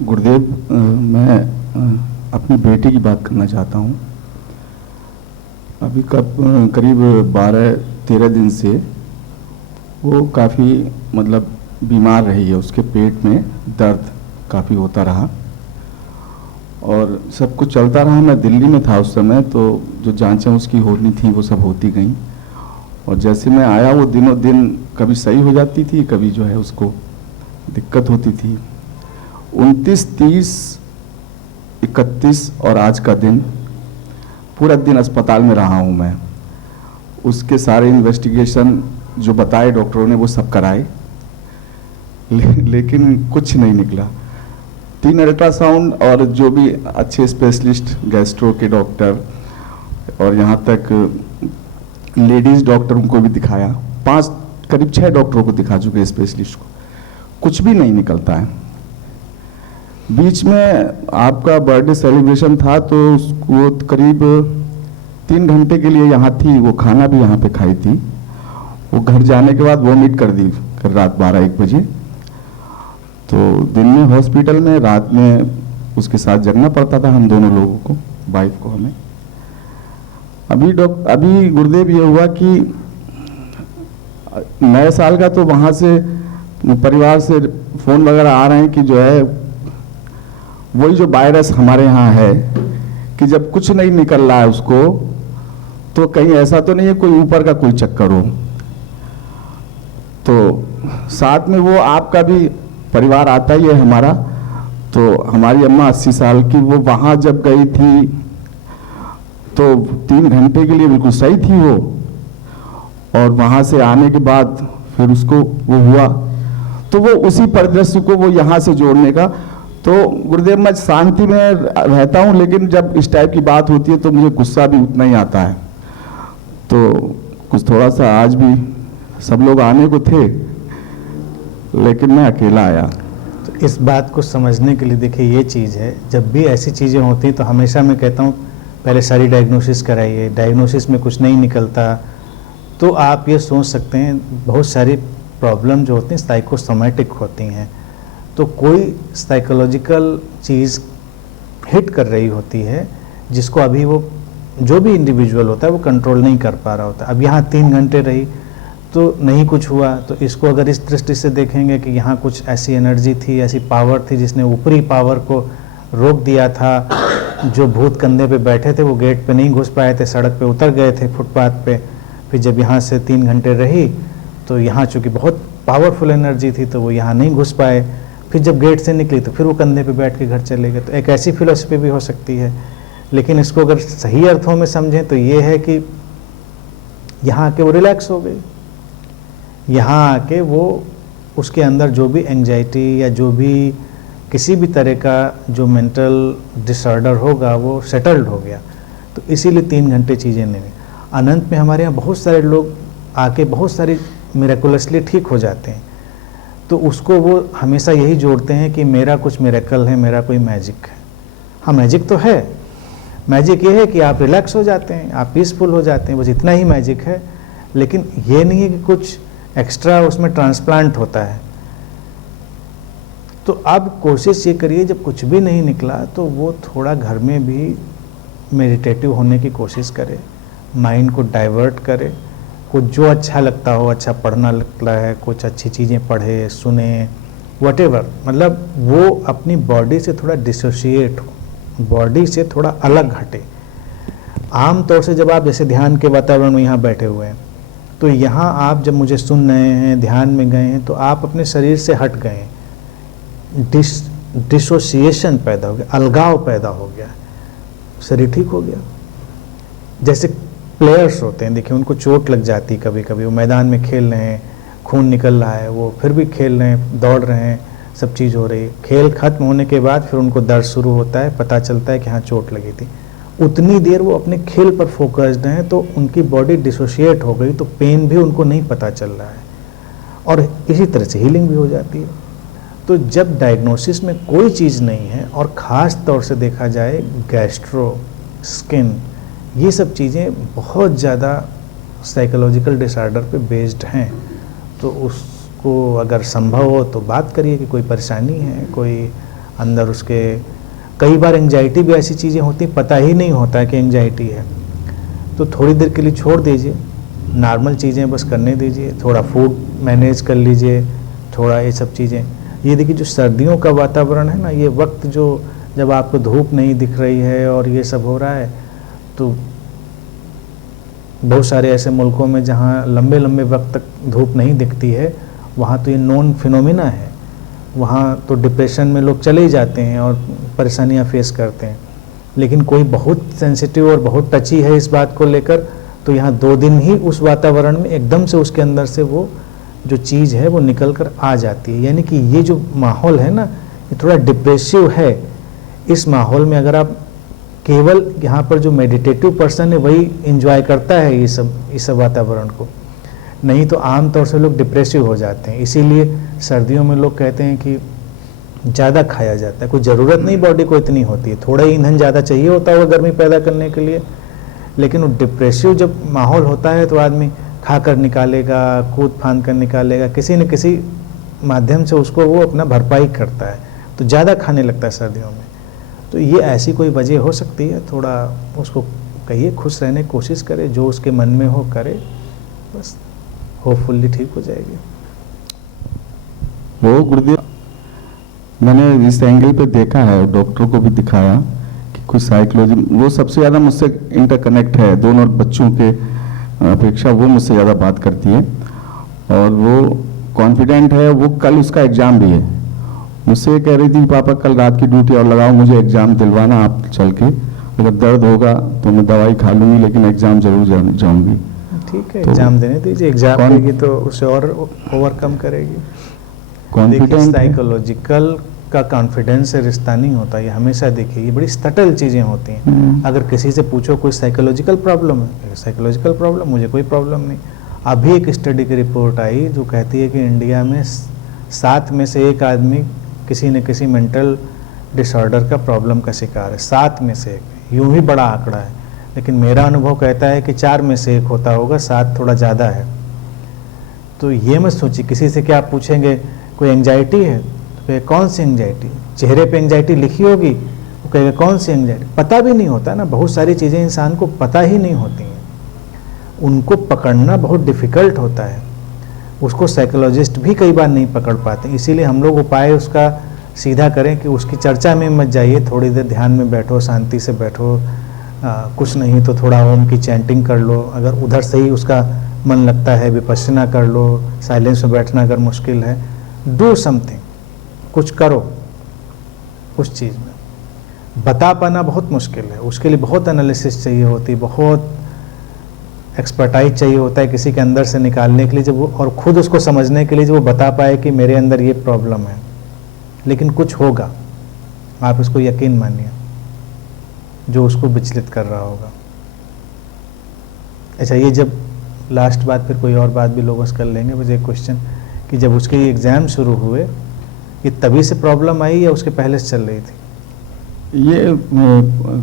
गुरुदेव, मैं अपनी बेटी की बात करना चाहता हूँ। अभी करीब 12-13 दिन से वो काफ़ी बीमार रही है। उसके पेट में दर्द काफ़ी होता रहा और सब कुछ चलता रहा। मैं दिल्ली में था उस समय, तो जो जांचें उसकी होनी थी वो सब होती गईं और जैसे मैं आया वो दिनों दिन कभी सही हो जाती थी, कभी जो है उसको दिक्कत होती थी। 29, 30, 31 और आज का दिन पूरा दिन अस्पताल में रहा हूँ मैं। उसके सारे इन्वेस्टिगेशन जो बताए डॉक्टरों ने वो सब कराए, लेकिन कुछ नहीं निकला। 3 अल्ट्रासाउंड और जो भी अच्छे स्पेशलिस्ट गैस्ट्रो के डॉक्टर और यहाँ तक लेडीज़ डॉक्टर उनको भी दिखाया, करीब 6 डॉक्टरों को दिखा चुके स्पेशलिस्ट को, कुछ भी नहीं निकलता है। बीच में आपका बर्थडे सेलिब्रेशन था तो वो करीब 3 घंटे के लिए यहाँ थी, वो खाना भी यहाँ पे खाई थी। वो घर जाने के बाद वॉमिट कर दी रात 12-1 बजे। तो दिन में हॉस्पिटल में, रात में उसके साथ जगना पड़ता था हम दोनों लोगों को, वाइफ को, हमें। अभी गुरुदेव ये हुआ कि नए साल का तो वहाँ से परिवार से फ़ोन वगैरह आ रहे हैं कि जो है वही जो वायरस हमारे यहाँ है कि जब कुछ नहीं निकल रहा है उसको, तो कहीं ऐसा तो नहीं है कोई ऊपर का कोई चक्कर हो। तो साथ में वो आपका भी परिवार आता ही है हमारा। तो हमारी अम्मा 80 साल की, वो वहाँ जब गई थी तो 3 घंटे के लिए बिल्कुल सही थी वो, और वहाँ से आने के बाद फिर उसको वो हुआ। तो वो उसी परिदृश्य को वो यहाँ से जोड़ने का, तो गुरुदेव मैं शांति में रहता हूँ, लेकिन जब इस टाइप की बात होती है तो मुझे गुस्सा भी उतना ही आता है। तो कुछ थोड़ा सा आज भी सब लोग आने को थे, लेकिन मैं अकेला आया। तो इस बात को समझने के लिए देखिए, ये चीज़ है, जब भी ऐसी चीज़ें होती हैं तो हमेशा मैं कहता हूँ पहले सारी डायग्नोसिस कराइए। डायग्नोसिस में कुछ नहीं निकलता तो आप ये सोच सकते हैं बहुत सारी प्रॉब्लम जो होती हैं साइकोसोमैटिक होती हैं। तो कोई साइकोलॉजिकल चीज़ हिट कर रही होती है जिसको अभी वो जो भी इंडिविजुअल होता है वो कंट्रोल नहीं कर पा रहा होता। अब यहाँ 3 घंटे रही तो नहीं कुछ हुआ, तो इसको अगर इस दृष्टि से देखेंगे कि यहाँ कुछ ऐसी एनर्जी थी, ऐसी पावर थी जिसने ऊपरी पावर को रोक दिया था। जो भूत कंधे पे बैठे थे वो गेट पे नहीं घुस पाए थे, सड़क पे उतर गए थे, फुटपाथ पे। फिर जब यहाँ से 3 घंटे रही तो यहाँ चूँकि बहुत पावरफुल एनर्जी थी तो वो यहाँ नहीं घुस पाए। फिर जब गेट से निकली तो फिर वो कंधे पे बैठ के घर चले गए। तो एक ऐसी फिलॉसफी भी हो सकती है, लेकिन इसको अगर सही अर्थों में समझें तो ये है कि यहाँ आके वो रिलैक्स हो गई। यहाँ आके वो उसके अंदर जो भी एंजाइटी या जो भी किसी भी तरह का जो मेंटल डिसऑर्डर होगा वो सेटल्ड हो गया। तो इसीलिए 3 घंटे चीज़ें नहीं। अनंत में हमारे यहाँ बहुत सारे लोग आके बहुत सारी मिरेकुलसली ठीक हो जाते हैं, तो उसको वो हमेशा यही जोड़ते हैं कि मेरा कुछ मिरेकल है, मेरा कोई मैजिक है। हाँ, मैजिक तो है। मैजिक ये है कि आप रिलैक्स हो जाते हैं, आप पीसफुल हो जाते हैं, बस इतना ही मैजिक है। लेकिन ये नहीं है कि कुछ एक्स्ट्रा उसमें ट्रांसप्लांट होता है। तो अब कोशिश ये करिए, जब कुछ भी नहीं निकला तो वो थोड़ा घर में भी मेडिटेटिव होने की कोशिश करे, माइंड को डाइवर्ट करे। कुछ जो अच्छा लगता हो, अच्छा पढ़ना लगता है, कुछ अच्छी चीज़ें पढ़े, सुने, वटेवर, मतलब वो अपनी बॉडी से थोड़ा डिसोशिएट हो, बॉडी से थोड़ा अलग हटे। आम तौर से जब आप जैसे ध्यान के वातावरण में यहाँ बैठे हुए हैं, तो यहाँ आप जब मुझे सुन रहे हैं, ध्यान में गए हैं, तो आप अपने शरीर से हट गए हैं, डिसोसिएशन पैदा हो गया, अलगाव पैदा हो गया, शरीर ठीक हो गया। जैसे प्लेयर्स होते हैं, देखिए उनको चोट लग जाती है कभी कभी, वो मैदान में खेल रहे हैं, खून निकल रहा है, वो फिर भी खेल रहे हैं, दौड़ रहे हैं, सब चीज़ हो रही है। खेल खत्म होने के बाद फिर उनको दर्द शुरू होता है, पता चलता है कि हाँ चोट लगी थी। उतनी देर वो अपने खेल पर फोकस्ड हैं तो उनकी बॉडी डिसोशिएट हो गई, तो पेन भी उनको नहीं पता चल रहा है, और इसी तरह से हीलिंग भी हो जाती है। तो जब डायग्नोसिस में कोई चीज़ नहीं है, और ख़ास तौर से देखा जाए गैस्ट्रो, स्किन, ये सब चीज़ें बहुत ज़्यादा साइकोलॉजिकल डिसऑर्डर पे बेस्ड हैं, तो उसको अगर संभव हो तो बात करिए कि कोई परेशानी है, कोई अंदर उसके कई बार एंजाइटी भी ऐसी चीज़ें होती हैं पता ही नहीं होता है कि एंजाइटी है, तो थोड़ी देर के लिए छोड़ दीजिए, नॉर्मल चीज़ें बस करने दीजिए, थोड़ा फूड मैनेज कर लीजिए, थोड़ा ये सब चीज़ें। ये देखिए जो सर्दियों का वातावरण है ना, ये वक्त जो जब आपको धूप नहीं दिख रही है और ये सब हो रहा है, तो बहुत सारे ऐसे मुल्कों में जहाँ लंबे लंबे वक्त तक धूप नहीं दिखती है, वहाँ तो ये नॉन फिनोमिना है, वहाँ तो डिप्रेशन में लोग चले ही जाते हैं और परेशानियाँ फेस करते हैं। लेकिन कोई बहुत सेंसिटिव और बहुत टची है इस बात को लेकर, तो यहाँ 2 दिन ही उस वातावरण में एकदम से उसके अंदर से वो जो चीज़ है वो निकल कर आ जाती है। यानी कि ये जो माहौल है ना, ये थोड़ा डिप्रेसिव है। इस माहौल में अगर आप केवल यहाँ पर जो मेडिटेटिव पर्सन है वही एंजॉय करता है ये सब वातावरण को, नहीं तो आम तौर से लोग डिप्रेसिव हो जाते हैं। इसीलिए सर्दियों में लोग कहते हैं कि ज़्यादा खाया जाता है, कोई ज़रूरत नहीं बॉडी को इतनी होती है, थोड़ा ही ईंधन ज़्यादा चाहिए होता है गर्मी पैदा करने के लिए। लेकिन वो डिप्रेसिव जब माहौल होता है तो आदमी खा कर निकालेगा, कूद फांद कर निकालेगा, किसी न किसी माध्यम से उसको वो अपना भरपाई करता है, तो ज़्यादा खाने लगता है सर्दियों में। तो ये ऐसी कोई वजह हो सकती है, थोड़ा उसको कहिए खुश रहने की कोशिश करे, जो उसके मन में हो करे, बस होपफुली ठीक हो जाएगी। वो गुरुदेव मैंने इस एंगल पे देखा है, डॉक्टर को भी दिखाया कि कुछ साइकोलॉजी, वो सबसे ज़्यादा मुझसे इंटरकनेक्ट है, दोनों बच्चों के अपेक्षा वो मुझसे ज़्यादा बात करती है और वो कॉन्फिडेंट है। वो कल उसका एग्ज़ाम भी है, मुझसे ये कह रही थी पापा कल रात की ड्यूटी और लगाओ, मुझे एग्ज़ाम दिलवाना आप चल के, अगर दर्द होगा तो मैं दवाई खा लूँगी लेकिन एग्ज़ाम जरूर जाऊँगी। ठीक है, तो एग्ज़ाम देने दीजिए, एग्ज़ाम देगी तो उसे और ओवरकम करेगी। कॉन्फिडेंट साइकोलॉजिकल का कॉन्फिडेंस से रिश्ता नहीं होता, ये हमेशा देखिए ये बड़ी सटल चीज़ें होती हैं। अगर किसी से पूछो कोई साइकोलॉजिकल प्रॉब्लम है, साइकोलॉजिकल प्रॉब्लम, मुझे कोई प्रॉब्लम नहीं। अभी एक स्टडी की रिपोर्ट आई जो कहती है कि इंडिया में 7 में से 1 आदमी किसी न किसी मेंटल डिसऑर्डर का प्रॉब्लम का शिकार है, 7 में से 1। यूं ही बड़ा आंकड़ा है, लेकिन मेरा अनुभव कहता है कि 4 में से 1 होता होगा, 7 थोड़ा ज़्यादा है। तो ये मत सोचिए, किसी से क्या आप पूछेंगे कोई एंजाइटी है तो कहेगा कौन सी एंजाइटी, चेहरे पे एंजाइटी लिखी होगी, वो कहेगा कौन सी एंजाइटी, पता भी नहीं होता ना। बहुत सारी चीज़ें इंसान को पता ही नहीं होती हैं, उनको पकड़ना बहुत डिफ़िकल्ट होता है, उसको साइकोलॉजिस्ट भी कई बार नहीं पकड़ पाते। इसीलिए हम लोग उपाय उसका सीधा करें कि उसकी चर्चा में मत जाइए, थोड़ी देर ध्यान में बैठो, शांति से बैठो, कुछ नहीं तो थोड़ा ओम की चैंटिंग कर लो, अगर उधर से ही उसका मन लगता है विपश्यना कर लो, साइलेंस में बैठना अगर मुश्किल है, डू समथिंग, कुछ करो उस चीज़ में। बता पाना बहुत मुश्किल है, उसके लिए बहुत एनालिसिस चाहिए होती है, बहुत एक्सपर्टाइज चाहिए होता है किसी के अंदर से निकालने के लिए, जब वो और ख़ुद उसको समझने के लिए जब वो बता पाए कि मेरे अंदर ये प्रॉब्लम है। लेकिन कुछ होगा, आप इसको यकीन मानिए, जो उसको विचलित कर रहा होगा। अच्छा, ये जब लास्ट बात, फिर कोई और बात भी लोग कर लेंगे, बस एक क्वेश्चन कि जब उसके एग्ज़ाम शुरू हुए, ये तभी से प्रॉब्लम आई या उसके पहले से चल रही थी? ये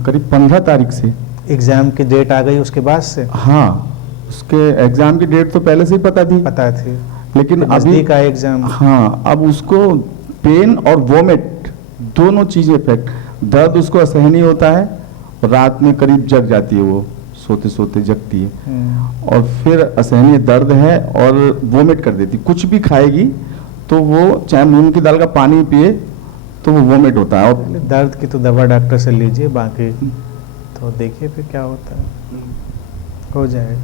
करीब 15 तारीख से एग्ज़ाम की डेट आ गई उसके बाद से? हाँ, उसके एग्ज़ाम की डेट तो पहले से ही पता थी, लेकिन अभी का एग्ज़ाम। हाँ, अब उसको पेन और वोमिट दोनों चीज़ें इफेक्ट, दर्द उसको असहनीय होता है, रात में करीब जग जाती है, वो सोते सोते जगती है, और फिर असहनीय दर्द है और वोमिट कर देती। कुछ भी खाएगी तो वो, चाहे मूंग की दाल का पानी पिए तो वो वोमिट होता है। और दर्द की तो दवा डॉक्टर से लीजिए, बाकी तो देखिए फिर क्या होता है, हो जाएगा।